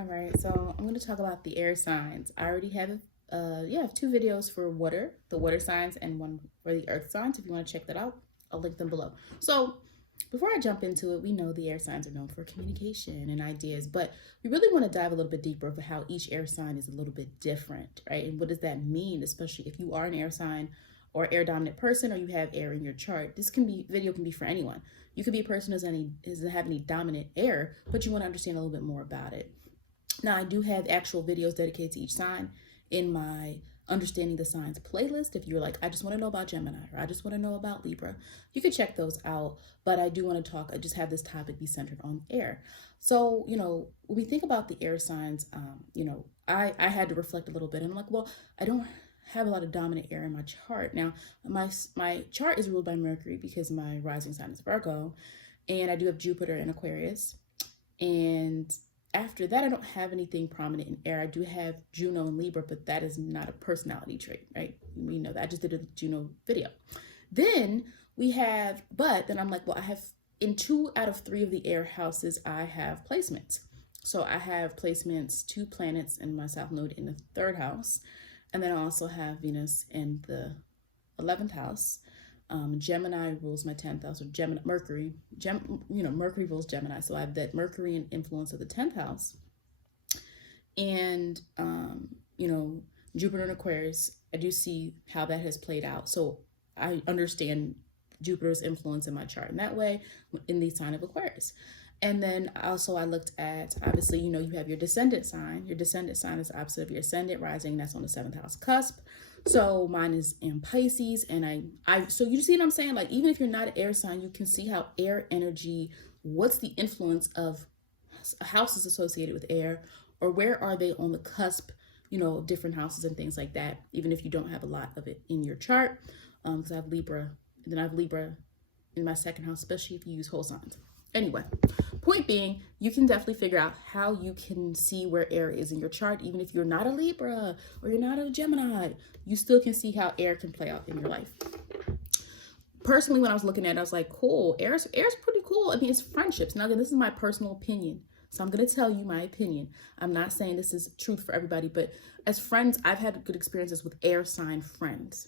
All right, so I'm going to talk about the air signs. I already have, two videos for water, the water signs, and one for the earth signs. If you want to check that out, I'll link them below. So before I jump into it, we know the air signs are known for communication and ideas, but we really want to dive a little bit deeper for how each air sign is a little bit different, right? And what does that mean, especially if you are an air sign or air dominant person, or you have air in your chart. This video can be for anyone. You could be a person who doesn't have any dominant air, but you want to understand a little bit more about it. Now, I do have actual videos dedicated to each sign in my Understanding the Signs playlist. If you're like, I just want to know about Gemini, or I just want to know about Libra, you can check those out. But I do want to just have this topic be centered on air. So, when we think about the air signs, I had to reflect a little bit. And I'm like, well, I don't have a lot of dominant air in my chart. Now, my chart is ruled by Mercury because my rising sign is Virgo, and I do have Jupiter in Aquarius. And after that, I don't have anything prominent in air. I do have Juno and Libra, but that is not a personality trait, right? We know that. I just did a Juno video. Then I'm like, well, I have in 2 out of 3 of the air houses, I have placements. So I have placements, 2 planets in my South Node in the 3rd house. And then I also have Venus in the 11th house. Gemini rules my 10th house, or Mercury. Mercury rules Gemini. So I have that Mercury influence of the 10th house. And, Jupiter and Aquarius, I do see how that has played out. So I understand Jupiter's influence in my chart in that way in the sign of Aquarius. And then also I looked at, obviously, you have your descendant sign. Your descendant sign is the opposite of your ascendant rising. That's on the 7th house cusp. So mine is in Pisces. And so you see what I'm saying? Like, even if you're not an air sign, you can see how air energy, what's the influence of houses associated with air, or where are they on the cusp, different houses and things like that, even if you don't have a lot of it in your chart. Because I have Libra, and then I have Libra in my 2nd house, especially if you use whole signs. Anyway, point being, you can definitely figure out how you can see where air is in your chart. Even if you're not a Libra or you're not a Gemini, you still can see how air can play out in your life. Personally, when I was looking at it, I was like, cool, air's pretty cool. I mean, it's friendships. Now, again, this is my personal opinion. So I'm going to tell you my opinion. I'm not saying this is truth for everybody, but as friends, I've had good experiences with air sign friends.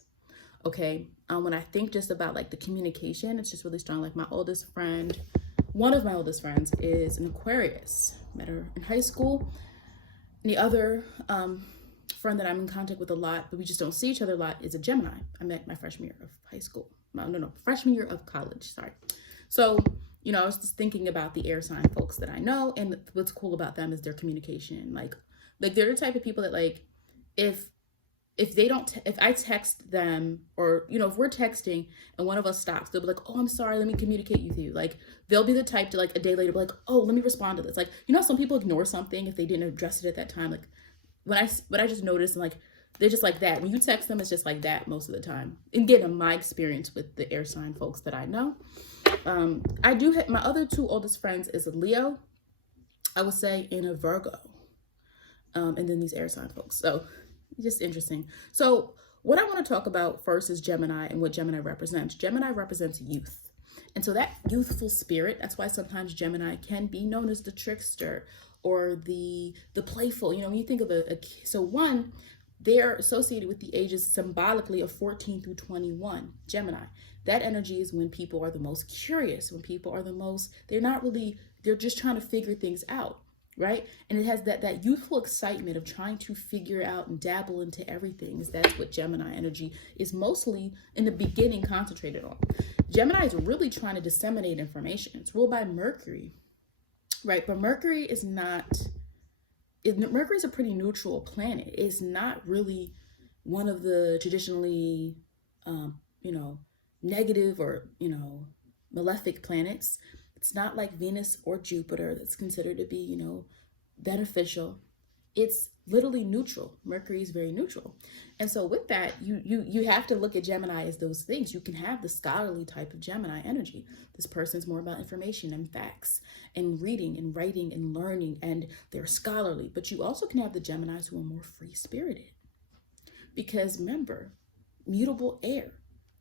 Okay. When I think just about like the communication, it's just really strong. Like one of my oldest friends is an Aquarius. Met her in high school. And the other friend that I'm in contact with a lot, but we just don't see each other a lot, is a Gemini. I met my freshman year of high school. Freshman year of college, sorry. So, I was just thinking about the air sign folks that I know, and what's cool about them is their communication. Like they're the type of people that, like, if I text them, or, if we're texting and one of us stops, they'll be like, oh, I'm sorry, let me communicate with you. Like, they'll be the type to, like, a day later be like, oh, let me respond to this. Like, some people ignore something if they didn't address it at that time. Like, when I just noticed, like, they're just like that. When you text them, it's just like that most of the time. And again, in my experience with the air sign folks that I know, I do have, my other 2 oldest friends is a Leo, I would say, and a Virgo. And then these air sign folks. So just interesting. So what I want to talk about first is Gemini and what Gemini represents. Gemini represents youth. And so that youthful spirit, that's why sometimes Gemini can be known as the trickster or the playful. When you think of they're associated with the ages symbolically of 14 through 21, Gemini. That energy is when people are the most curious, when people are they're just trying to figure things out. Right? And it has that youthful excitement of trying to figure out and dabble into everything. That's what Gemini energy is mostly in the beginning concentrated on. Gemini is really trying to disseminate information. It's ruled by Mercury, right? But Mercury is a pretty neutral planet. It's not really one of the traditionally, negative or, malefic planets. It's not like Venus or Jupiter that's considered to be, beneficial. It's literally neutral. Mercury is very neutral. And so with that, you have to look at Gemini as those things. You can have the scholarly type of Gemini energy. This person's more about information and facts and reading and writing and learning, and they're scholarly. But you also can have the Geminis who are more free-spirited. Because remember, mutable air.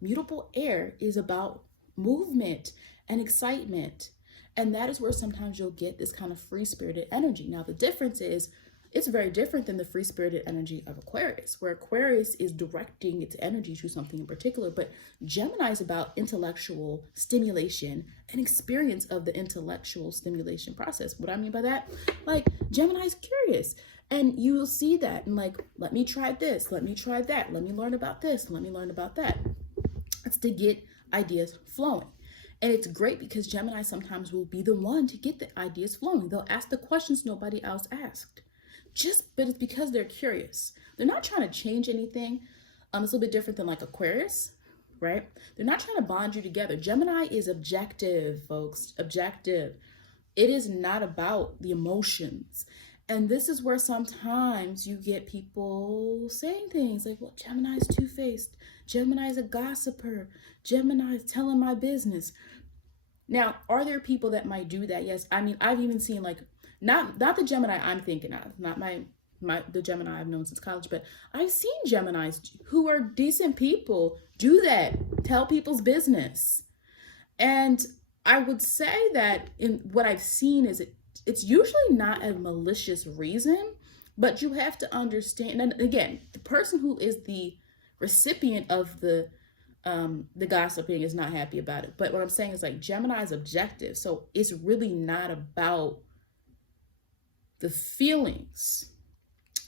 Mutable air is about movement and excitement And that is where sometimes you'll get this kind of free-spirited energy. Now, the difference is it's very different than the free-spirited energy of Aquarius, where Aquarius is directing its energy to something in particular, but Gemini is about intellectual stimulation and experience of the intellectual stimulation process. What I mean by that, like Gemini is curious, and you will see that, and like, let me try this, let me try that, let me learn about this, let me learn about that. It's to get ideas flowing. And it's great because Gemini sometimes will be the one to get the ideas flowing. They'll ask the questions nobody else asked. But it's because they're curious. They're not trying to change anything. It's a little bit different than like Aquarius, right? They're not trying to bond you together. Gemini is objective, folks, objective. It is not about the emotions. And this is where sometimes you get people saying things like, well, Gemini is two-faced. Gemini is a gossiper. Gemini is telling my business. Now, are there people that might do that? Yes. I mean, I've even seen like, not the Gemini I'm thinking of, not the Gemini I've known since college, but I've seen Geminis who are decent people do that, tell people's business. And I would say that in what I've seen is it's usually not a malicious reason, but you have to understand. And again, the person who is the recipient of the gossiping is not happy about it. But what I'm saying is like Gemini is objective. So it's really not about the feelings.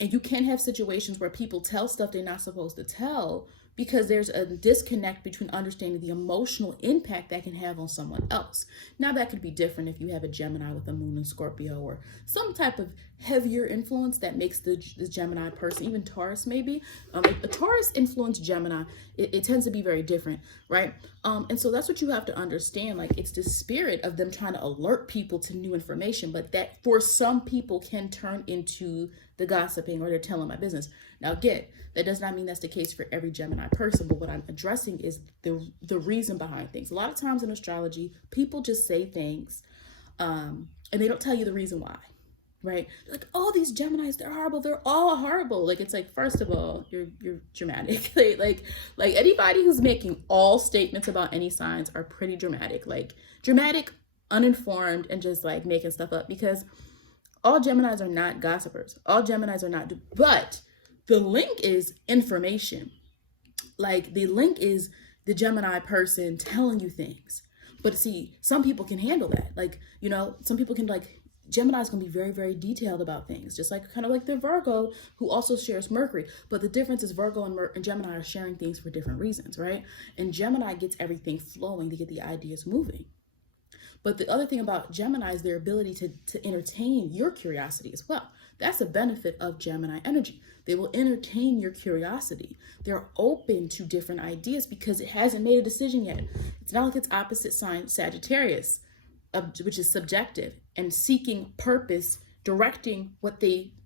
And you can have situations where people tell stuff they're not supposed to tell because there's a disconnect between understanding the emotional impact that can have on someone else. Now that could be different if you have a Gemini with a moon in Scorpio or some type of heavier influence that makes the Gemini person, even Taurus maybe. A Taurus influenced Gemini, it tends to be very different, right? And so that's what you have to understand. Like it's the spirit of them trying to alert people to new information, but that for some people can turn into the gossiping or they're telling my business. Now again, that does not mean that's the case for every Gemini person, but what I'm addressing is the reason behind things. A lot of times in astrology, people just say things and they don't tell you the reason why, right? Like, oh, these Geminis, they're horrible. They're all horrible. Like, it's like, first of all, you're dramatic. like anybody who's making all statements about any signs are pretty dramatic, like dramatic, uninformed, and just like making stuff up, because all Geminis are not gossipers. All Geminis are not, but the link is information. Like the link is the Gemini person telling you things. But see, some people can handle that. Like, you know, some people can like, Gemini's gonna be very, very detailed about things, just like kind of like the Virgo who also shares Mercury. But the difference is Virgo and Gemini are sharing things for different reasons, right? And Gemini gets everything flowing to get the ideas moving. But the other thing about Gemini is their ability to entertain your curiosity as well. That's a benefit of Gemini energy. They will entertain your curiosity. They're open to different ideas because it hasn't made a decision yet. It's not like it's opposite sign Sagittarius, which is subjective and seeking purpose, directing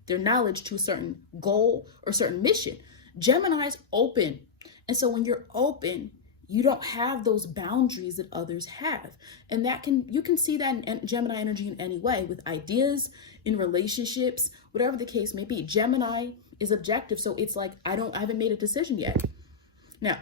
their knowledge to a certain goal or certain mission. Gemini's open. And so when you're open, you don't have those boundaries that others have. And you can see that in Gemini energy in any way, with ideas, in relationships, whatever the case may be. Gemini is objective. So it's like, I haven't made a decision yet. Now,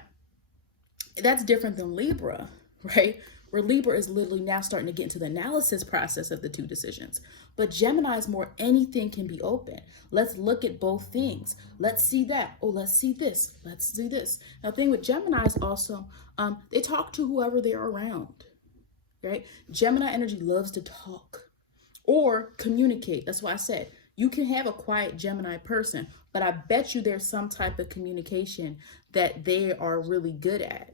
that's different than Libra, right? Where Libra is literally now starting to get into the analysis process of the two decisions. But Gemini is more, anything can be open. Let's look at both things. Let's see that. Oh, let's see this. Let's see this. Now, the thing with Gemini is also, they talk to whoever they're around, right? Gemini energy loves to talk or communicate. That's why I said, you can have a quiet Gemini person, but I bet you there's some type of communication that they are really good at.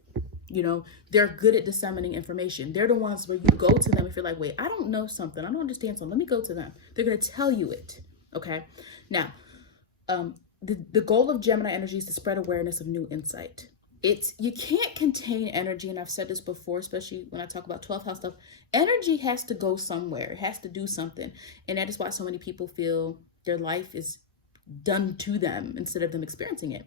You know, they're good at disseminating information. They're the ones where you go to them if you're like, wait, I don't know something. I don't understand something. Let me go to them. They're going to tell you it. Okay. Now, the goal of Gemini energy is to spread awareness of new insight. You can't contain energy. And I've said this before, especially when I talk about 12th house stuff. Energy has to go somewhere. It has to do something. And that is why so many people feel their life is done to them instead of them experiencing it.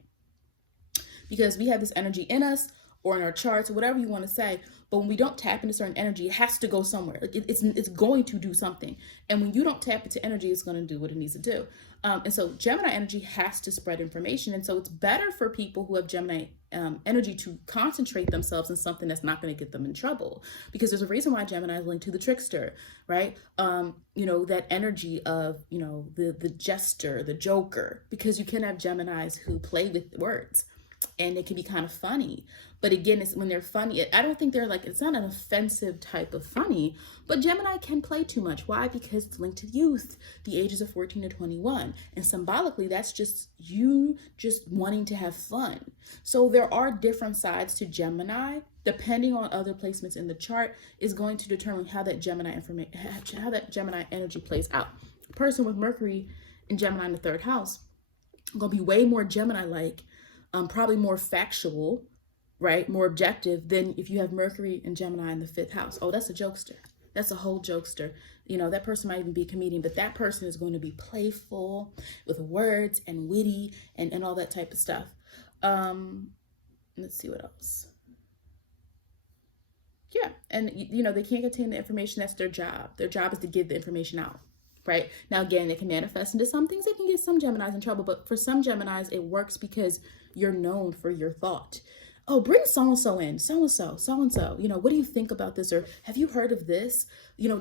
Because we have this energy in us. or in our charts or whatever you want to say. But when we don't tap into certain energy, it has to go somewhere. Like it's going to do something. And when you don't tap into energy, it's going to do what it needs to do. And so Gemini energy has to spread information. And so it's better for people who have Gemini energy to concentrate themselves in something that's not going to get them in trouble. Because there's a reason why Gemini is linked to the trickster, right? That energy of, the jester, the joker, because you can have Geminis who play with words and it can be kind of funny. But again, it's when they're funny, I don't think they're like, it's not an offensive type of funny, but Gemini can play too much. Why? Because it's linked to youth, the ages of 14 to 21. And symbolically, that's just you just wanting to have fun. So there are different sides to Gemini, depending on other placements in the chart is going to determine how that Gemini energy plays out. A person with Mercury and Gemini in the third house going to be way more Gemini-like, probably more factual, right? More objective than if you have Mercury and Gemini in the fifth house. Oh, that's a jokester. That's a whole jokester. That person might even be a comedian, but that person is going to be playful with words and witty and all that type of stuff. Let's see what else. Yeah. And, they can't contain the information. That's their job. Their job is to give the information out. Right. Now, again, it can manifest into some things that can get some Geminis in trouble. But for some Geminis, it works because you're known for your thought. Oh, bring so-and-so in, so-and-so, so-and-so. What do you think about this? Or have you heard of this?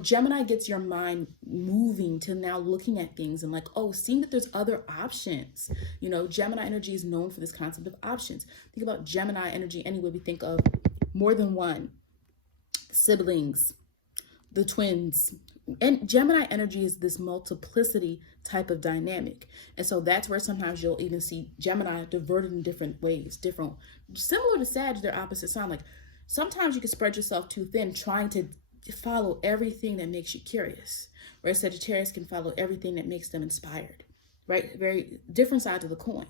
Gemini gets your mind moving to now looking at things and like, oh, seeing that there's other options. Gemini energy is known for this concept of options. Think about Gemini energy anyway. We think of more than one, siblings, the twins. And Gemini energy is this multiplicity type of dynamic. And so that's where sometimes you'll even see Gemini diverted in different ways, similar to Sag, their opposite sign. Like sometimes you can spread yourself too thin trying to follow everything that makes you curious, whereas Sagittarius can follow everything that makes them inspired, right? Very different sides of the coin.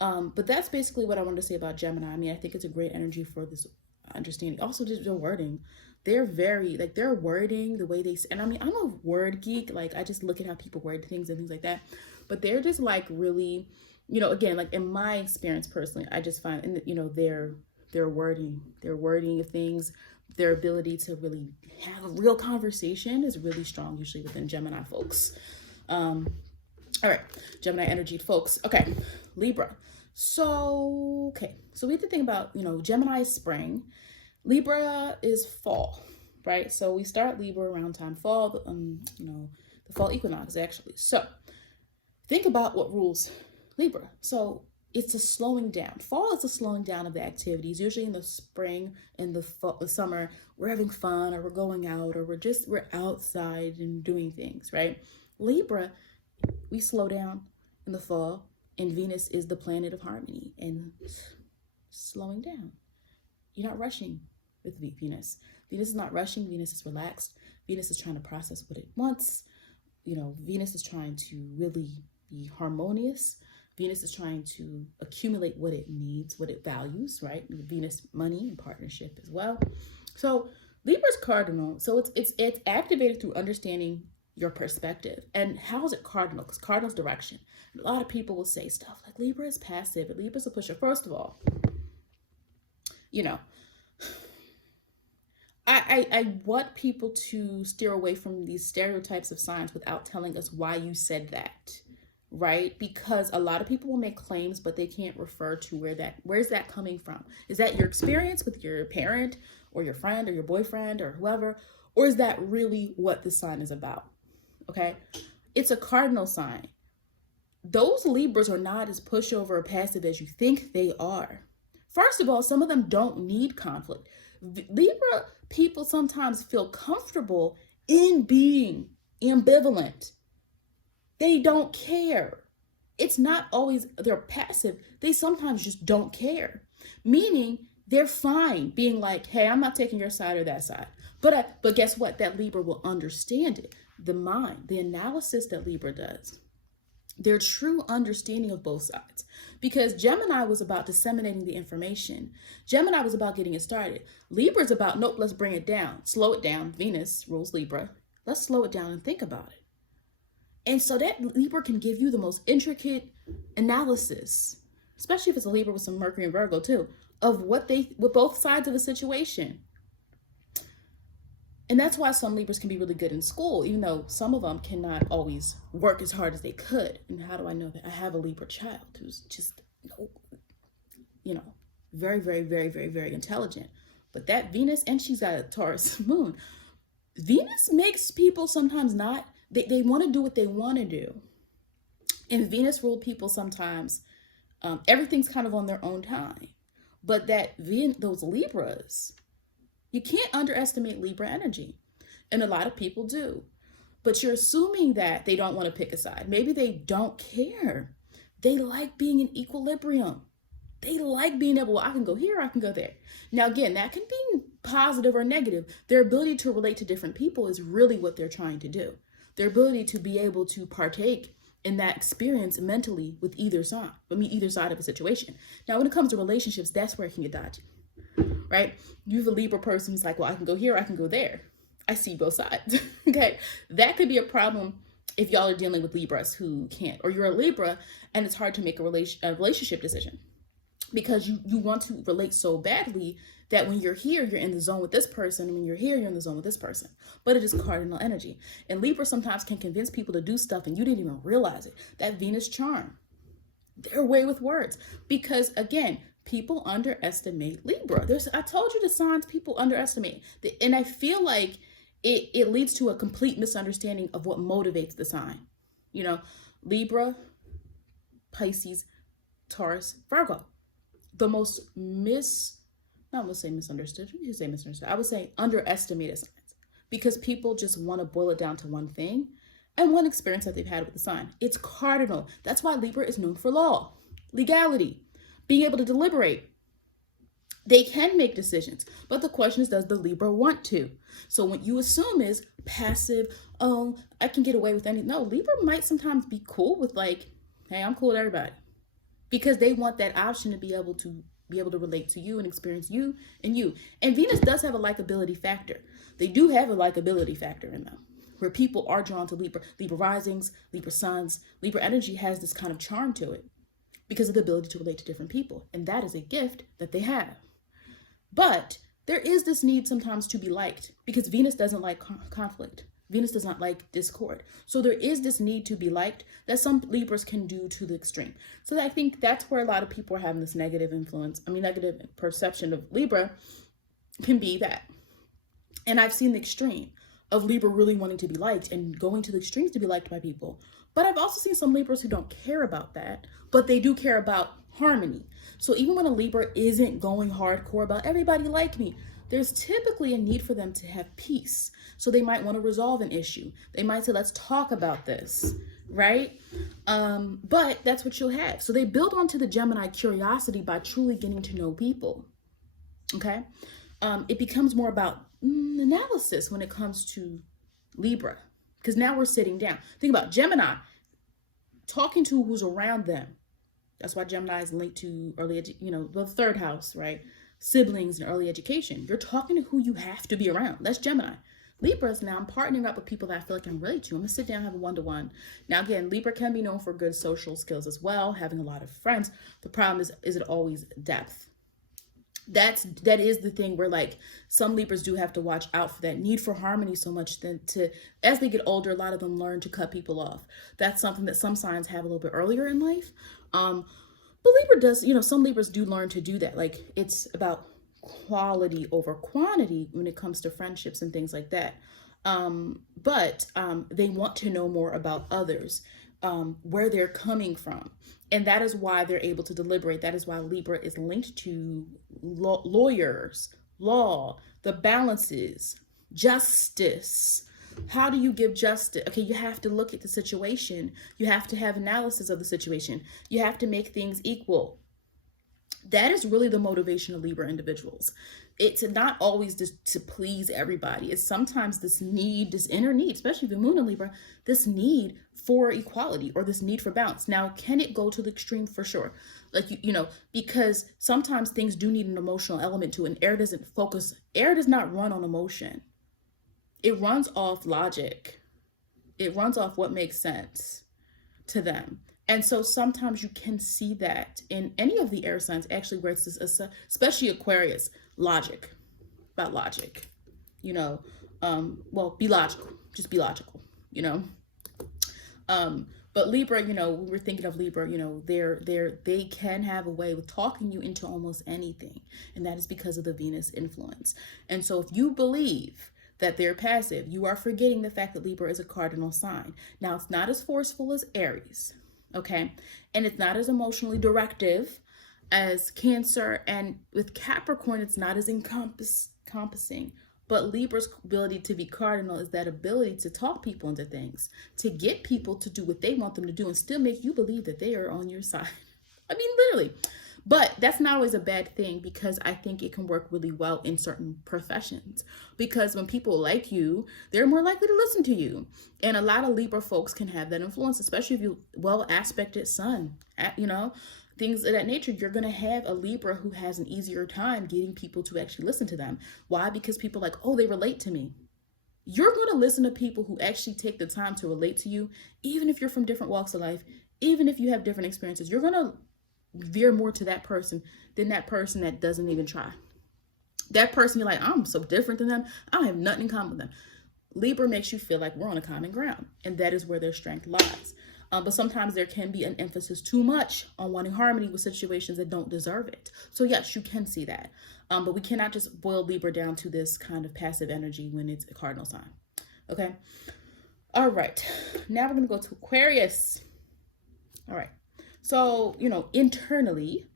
But that's basically what I wanted to say about Gemini. I mean, I think it's a great energy for this understanding. Also, just the wording. They're very, their wording, the way they, and I mean, I'm a word geek. Like, I just look at how people word things and things like that. But they're just really, again, like in my experience personally, I just find, their wording of things, their ability to really have a real conversation is really strong, usually within Gemini folks. All right, Gemini energy folks. Okay, Libra. So we have to think about, Gemini is spring. Libra is fall, right? So we start Libra around time fall, the fall equinox actually. So think about what rules Libra. So it's a slowing down. Fall is a slowing down of the activities. Usually in the spring and the summer, we're having fun or we're going out or we're outside and doing things, right? Libra, we slow down in the fall, and Venus is the planet of harmony and slowing down. You're not rushing with Venus. Venus is not rushing. Venus is relaxed. Venus is trying to process what it wants. Venus is trying to really be harmonious. Venus is trying to accumulate what it needs, what it values, right? Venus, money and partnership as well. So Libra's cardinal. So it's activated through understanding your perspective. And how is it cardinal? Because cardinal's direction. A lot of people will say stuff like Libra is passive and Libra's a pusher. First of all, I want people to steer away from these stereotypes of signs without telling us why you said that, right? Because a lot of people will make claims, but they can't refer to where's that coming from? Is that your experience with your parent or your friend or your boyfriend or whoever? Or is that really what the sign is about? Okay. It's a cardinal sign. Those Libras are not as pushover or passive as you think they are. First of all, some of them don't need conflict. Libra people sometimes feel comfortable in being ambivalent. They don't care. It's not always they're passive. They sometimes just don't care. Meaning they're fine being like, hey, I'm not taking your side or that side. But guess what? That Libra will understand it. The mind, the analysis that Libra does, their true understanding of both sides. Because Gemini was about disseminating the information. Gemini was about getting it started. Libra's about, nope, let's bring it down. Slow it down. Venus rules Libra. Let's slow it down and think about it. And so that Libra can give you the most intricate analysis, especially if it's a Libra with some Mercury and Virgo too, of what both sides of a situation. And that's why some Libras can be really good in school, even though some of them cannot always work as hard as they could. And how do I know that? I have a Libra child who's just, very, very, very, very, very intelligent. But that Venus, and she's got a Taurus moon. Venus makes people sometimes not, they want to do what they want to do. And Venus ruled people sometimes, everything's kind of on their own time. But those Libras, you can't underestimate Libra energy. And a lot of people do. But you're assuming that they don't want to pick a side. Maybe they don't care. They like being in equilibrium. They like being able, I can go here, I can go there. Now, again, that can be positive or negative. Their ability to relate to different people is really what they're trying to do. Their ability to be able to partake in that experience mentally with either side of a situation. Now, when it comes to relationships, that's where it can get dodgy, right? You have a Libra person who's like, well, I can go here, I can go there. I see both sides, okay? That could be a problem if y'all are dealing with Libras who can't, or you're a Libra and it's hard to make a relationship decision because you want to relate so badly that when you're here, you're in the zone with this person, and when you're here, you're in the zone with this person. But it is cardinal energy. And Libra sometimes can convince people to do stuff and you didn't even realize it. That Venus charm. Their way with words. Because again, people underestimate Libra. I told you the signs people underestimate. And I feel like it leads to a complete misunderstanding of what motivates the sign. Libra, Pisces, Taurus, Virgo. The most not gonna say misunderstood. You can say misunderstood. I would say underestimated signs, because people just want to boil it down to one thing and one experience that they've had with the sign. It's cardinal. That's why Libra is known for law, legality, being able to deliberate. They can make decisions, but the question is, does the Libra want to? So what you assume is passive. Oh, I can get away with anything. No, Libra might sometimes be cool with like, hey, I'm cool with everybody, because they want that option to be able to relate to you and experience you and you. And Venus does have a likability factor. They do have a likability factor in them, where people are drawn to Libra. Libra risings, Libra suns, Libra energy has this kind of charm to it because of the ability to relate to different people. And that is a gift that they have. But there is this need sometimes to be liked, because Venus doesn't like conflict. Venus does not like discord. So there is this need to be liked that some Libras can do to the extreme. So I think that's where a lot of people are having this negative perception of Libra can be that. And I've seen the extreme of Libra really wanting to be liked and going to the extremes to be liked by people. But I've also seen some Libras who don't care about that, but they do care about harmony. So even when a Libra isn't going hardcore about everybody like me, there's typically a need for them to have peace. So they might want to resolve an issue. They might say, let's talk about this, right? But that's what you'll have. So they build onto the Gemini curiosity by truly getting to know people, okay? It becomes more about analysis when it comes to Libra, because now we're sitting down. Think about Gemini, talking to who's around them. That's why Gemini is linked to the third house, right? Siblings and early education. You're talking to who you have to be around. That's Gemini. Libras, now I'm partnering up with people that I feel like I'm related to. I'm gonna sit down and have a one-to-one. Now again, Libra can be known for good social skills as well, having a lot of friends. The problem is it always depth? That is the thing where like some Libras do have to watch out for that need for harmony so much as they get older, a lot of them learn to cut people off. That's something that some signs have a little bit earlier in life. But Libra does, some Libras do learn to do that. Like it's about quality over quantity when it comes to friendships and things like that. But they want to know more about others, where they're coming from. And that is why they're able to deliberate. That is why Libra is linked to lawyers, law, the balances, justice. How do you give justice? Okay, you have to look at the situation. You have to have analysis of the situation. You have to make things equal. That is really the motivation of Libra individuals. It's not always just to please everybody. It's sometimes this inner need, especially if you're Moon in Libra, this need for equality or this need for balance. Now, can it go to the extreme? For sure. Like, because sometimes things do need an emotional element to it, and air does not run on emotion. It runs off logic. It runs off what makes sense to them. And so sometimes you can see that in any of the air signs, actually, where it's this, especially Aquarius, logic, about logic, you know, well, be logical, just be logical, you know. But Libra, you know, we were thinking of Libra, you know, they can have a way of talking you into almost anything. And that is because of the Venus influence. And so if you believe that they're passive, you are forgetting the fact that Libra is a cardinal sign. Now, it's not as forceful as Aries, okay? And it's not as emotionally directive as Cancer. And with Capricorn, it's not as encompassing. But Libra's ability to be cardinal is that ability to talk people into things, to get people to do what they want them to do and still make you believe that they are on your side. I mean, literally. But that's not always a bad thing, because I think it can work really well in certain professions. Because when people like you, they're more likely to listen to you. And a lot of Libra folks can have that influence, especially if you well-aspected sun, you know, things of that nature. You're going to have a Libra who has an easier time getting people to actually listen to them. Why? Because people are like, oh, they relate to me. You're going to listen to people who actually take the time to relate to you, even if you're from different walks of life, even if you have different experiences. You're going to veer more to that person than that person that doesn't even try. That person, you're like, I'm so different than them. I don't have nothing in common with them. Libra makes you feel like we're on a common ground, and that is where their strength lies. But sometimes there can be an emphasis too much on wanting harmony with situations that don't deserve it. So yes, you can see that. But we cannot just boil Libra down to this kind of passive energy when it's a cardinal sign. Okay. All right. Now we're going to go to Aquarius. All right. So, you know, internally,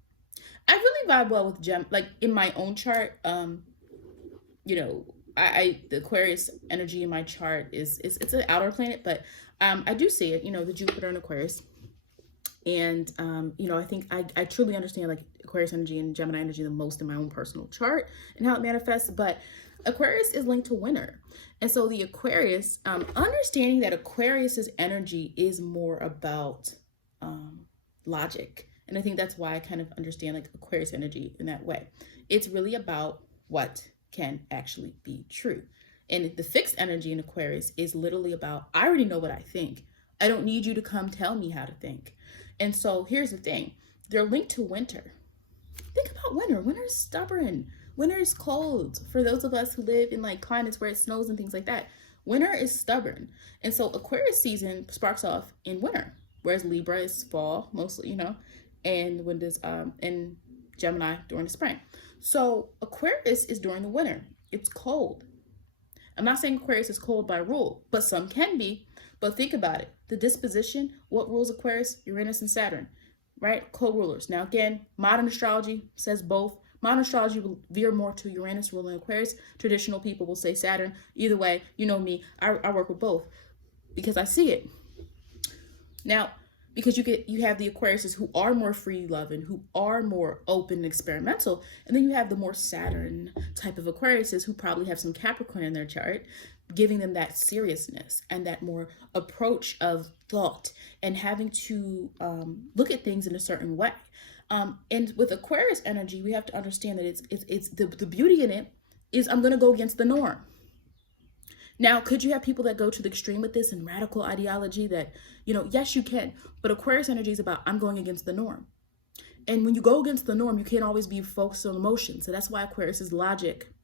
I really vibe well with like in my own chart. You know, the Aquarius energy in my chart it's an outer planet, but I do see it, you know, the Jupiter in Aquarius. And, you know, I think I truly understand like Aquarius energy and Gemini energy the most in my own personal chart and how it manifests. But Aquarius is linked to winter. And so the Aquarius, understanding that Aquarius's energy is more about logic. And I think that's why I kind of understand like Aquarius energy in that way. It's really about what can actually be true. And the fixed energy in Aquarius is literally about, I already know what I think. I don't need you to come tell me how to think. And so here's the thing. They're linked to winter. Think about winter. Winter is stubborn. Winter is cold. For those of us who live in like climates where it snows and things like that, winter is stubborn. And so Aquarius season sparks off in winter, whereas Libra is fall mostly, you know, and when does in Gemini during the spring. So Aquarius is during the winter. It's cold. I'm not saying Aquarius is cold by rule, but some can be. But think about it. The disposition, what rules Aquarius? Uranus and Saturn, right? Co-rulers. Now, again, modern astrology says both. Modern astrology will veer more to Uranus ruling Aquarius. Traditional people will say Saturn. Either way, you know me, I work with both because I see it. Now, because you have the Aquariuses who are more free-loving, who are more open and experimental, and then you have the more Saturn type of Aquariuses who probably have some Capricorn in their chart, giving them that seriousness and that more approach of thought and having to look at things in a certain way. And with Aquarius energy, we have to understand that it's the beauty in it is I'm going to go against the norm. Now, could you have people that go to the extreme with this and radical ideology that, you know, yes, you can. But Aquarius energy is about I'm going against the norm. And when you go against the norm, you can't always be focused on emotion. So that's why Aquarius is logic.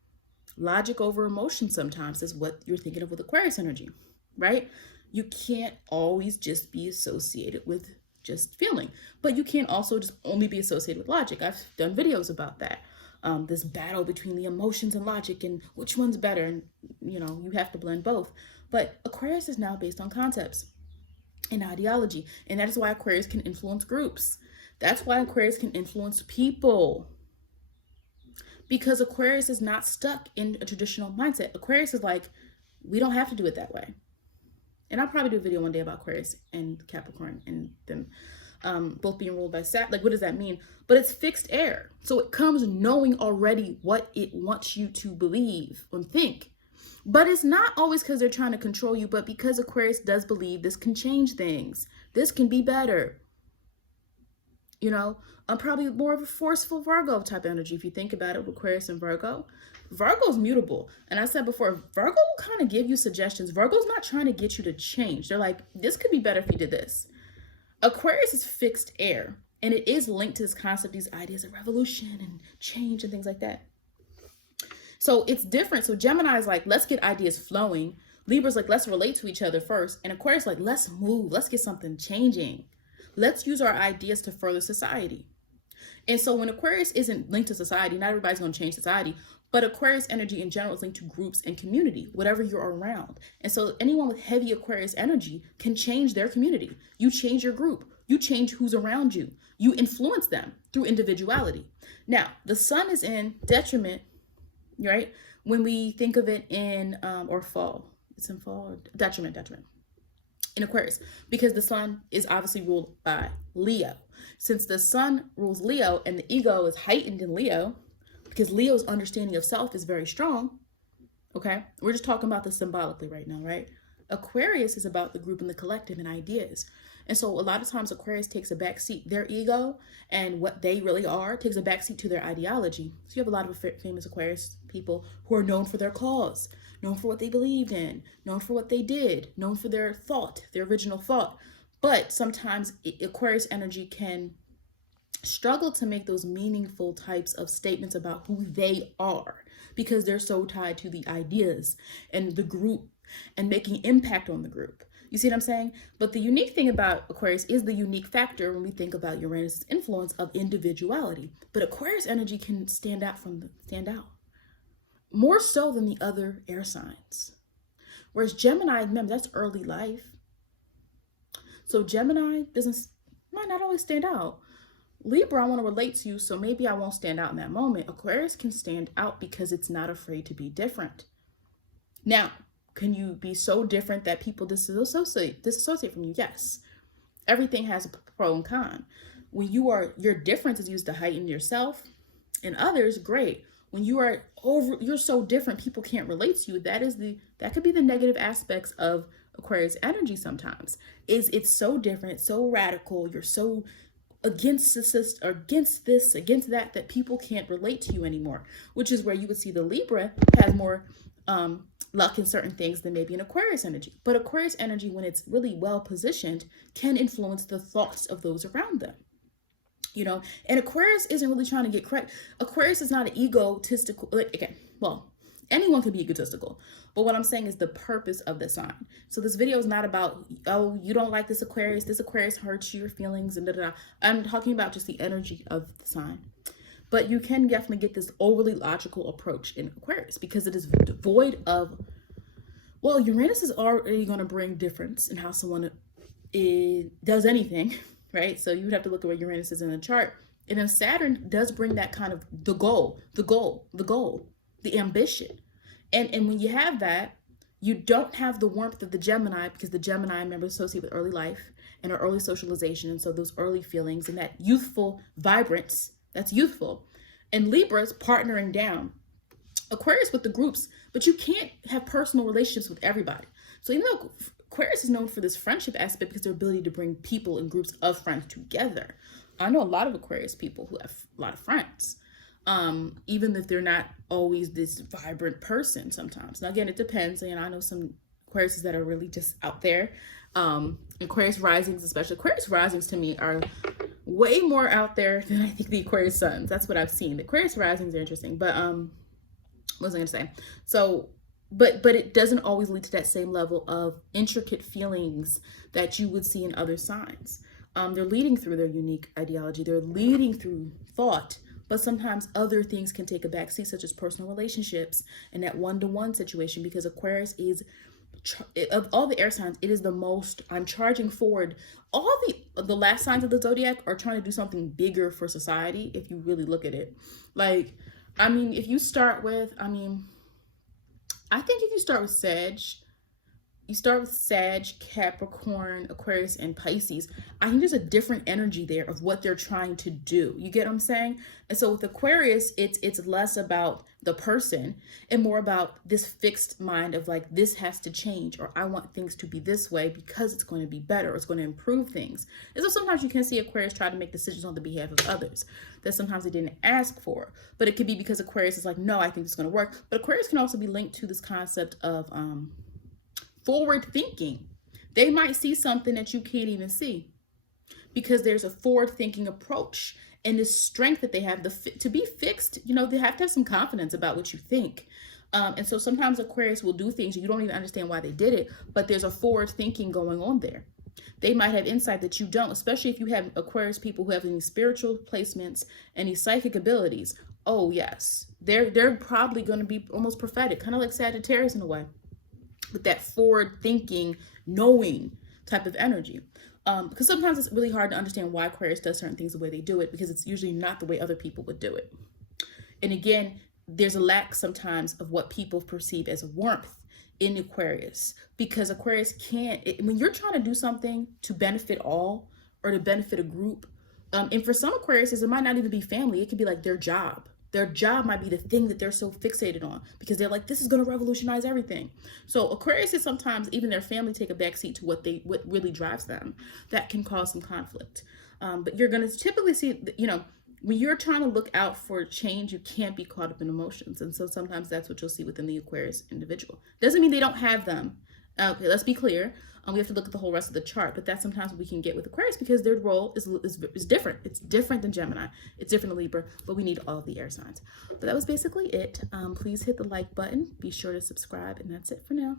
Logic over emotion sometimes is what you're thinking of with Aquarius energy, right? You can't always just be associated with just feeling. But you can't also just only be associated with logic. I've done videos about that. This battle between the emotions and logic and which one's better. And, you know, you have to blend both. But Aquarius is now based on concepts and ideology. And that is why Aquarius can influence groups. That's why Aquarius can influence people. Because Aquarius is not stuck in a traditional mindset. Aquarius is like, we don't have to do it that way. And I'll probably do a video one day about Aquarius and Capricorn and them both being ruled by Saturn. Like, what does that mean? But it's fixed air. So it comes knowing already what it wants you to believe and think. But it's not always because they're trying to control you, but because Aquarius does believe this can change things. This can be better. You know, I'm probably more of a forceful Virgo type energy. If you think about it, Aquarius and Virgo. Virgo's mutable. And I said before, Virgo will kind of give you suggestions. Virgo's not trying to get you to change. They're like, this could be better if you did this. Aquarius is fixed air, and it is linked to this concept, these ideas of revolution and change and things like that. So it's different. So Gemini is like, let's get ideas flowing. Libra's like, let's relate to each other first. And Aquarius like, let's move. Let's get something changing. Let's use our ideas to further society. And so when Aquarius isn't linked to society, not everybody's going to change society, but Aquarius energy in general is linked to groups and community, whatever you're around. And so anyone with heavy Aquarius energy can change their community. You change your group. You change who's around you. You influence them through individuality. Now, the sun is in detriment, right? When we think of it in, or fall, it's in fall, detriment in Aquarius, because the sun is obviously ruled by Leo. Since the sun rules Leo and the ego is heightened in Leo, because Leo's understanding of self is very strong, okay? We're just talking about this symbolically right now, right? Aquarius is about the group and the collective and ideas. And so a lot of times Aquarius takes a backseat. Their ego and what they really are takes a backseat to their ideology. So you have a lot of famous Aquarius people who are known for their cause, known for what they believed in, known for what they did, known for their thought, their original thought. But sometimes Aquarius energy can struggle to make those meaningful types of statements about who they are because they're so tied to the ideas and the group and making impact on the group. You see what I'm saying? But the unique thing about Aquarius is the unique factor when we think about Uranus' influence of individuality. But Aquarius energy can stand out more so than the other air signs. Whereas Gemini, remember, that's early life. So Gemini might not always stand out. Libra, I want to relate to you, so maybe I won't stand out in that moment. Aquarius can stand out because it's not afraid to be different. Now, can you be so different that people disassociate from you? Yes. Everything has a pro and con. When your difference is used to heighten yourself and others, great. When you're so different, people can't relate to you. That could be the negative aspects of Aquarius energy sometimes. It's so different, so radical, you're so against that people can't relate to you anymore, which is where you would see the Libra has more luck in certain things than maybe an Aquarius energy. But Aquarius energy, when it's really well positioned, can influence the thoughts of those around them. You know, and Aquarius isn't really trying to get credit. Aquarius is not an egotistical, anyone can be egotistical. But what I'm saying is the purpose of the sign. So this video is not about, oh, you don't like this Aquarius hurts your feelings and da-da-da. I'm talking about just the energy of the sign. But you can definitely get this overly logical approach in Aquarius because it is devoid of, well, Uranus is already going to bring difference in how someone does anything, right? So you would have to look at where Uranus is in the chart. And then Saturn does bring that kind of the goal, the ambition. And when you have that, you don't have the warmth of the Gemini because the Gemini, remember, associate with early life and our early socialization. And so those early feelings and that youthful vibrance, that's youthful. And Libra's partnering down. Aquarius with the groups, but you can't have personal relationships with everybody. So even though Aquarius is known for this friendship aspect because their ability to bring people and groups of friends together. I know a lot of Aquarius people who have a lot of friends. Even if they're not always this vibrant person sometimes. Now, again, it depends. I know some Aquariuses that are really just out there. Aquarius risings, especially. Aquarius risings to me are way more out there than I think the Aquarius suns. That's what I've seen. The Aquarius risings are interesting. But what was I going to say? So, but it doesn't always lead to that same level of intricate feelings that you would see in other signs. They're leading through their unique ideology. They're leading through thought. But sometimes other things can take a backseat, such as personal relationships and that one-to-one situation, because Aquarius is, of all the air signs, it is the most, I'm charging forward. All the last signs of the zodiac are trying to do something bigger for society, if you really look at it. Like, I mean, if you start with, I think if you start with Sag, Capricorn, Aquarius, and Pisces, I think there's a different energy there of what they're trying to do. You get what I'm saying? And so with Aquarius, it's less about the person and more about this fixed mind of like, this has to change, or I want things to be this way because it's going to be better, or it's going to improve things. And so sometimes you can see Aquarius try to make decisions on the behalf of others that sometimes they didn't ask for. But it could be because Aquarius is like, no, I think it's going to work. But Aquarius can also be linked to this concept of forward thinking. They might see something that you can't even see. because there's a forward-thinking approach and this strength that they have to be fixed. You know, they have to have some confidence about what you think. And so sometimes Aquarius will do things you don't even understand why they did it, but there's a forward thinking going on there. They might have insight that you don't, especially if you have Aquarius people who have any spiritual placements, any psychic abilities. Oh yes, they're probably going to be almost prophetic, kind of like Sagittarius in a way, with that forward thinking, knowing type of energy. Because sometimes it's really hard to understand why Aquarius does certain things the way they do it, because it's usually not the way other people would do it. And again, there's a lack sometimes of what people perceive as warmth in Aquarius, because Aquarius when you're trying to do something to benefit all or to benefit a group, and for some Aquariuses, it might not even be family. It could be like their job. Their job might be the thing that they're so fixated on, because they're like, this is going to revolutionize everything. So Aquarius is sometimes even their family take a backseat to what really drives them. That can cause some conflict. But you're going to typically see, you know, when you're trying to look out for change, you can't be caught up in emotions. And so sometimes that's what you'll see within the Aquarius individual. Doesn't mean they don't have them. Okay, let's be clear. We have to look at the whole rest of the chart, but that's sometimes what we can get with Aquarius, because their role is different. It's different than Gemini. It's different than Libra, but we need all of the air signs. But that was basically it. Please hit the like button. Be sure to subscribe, and that's it for now.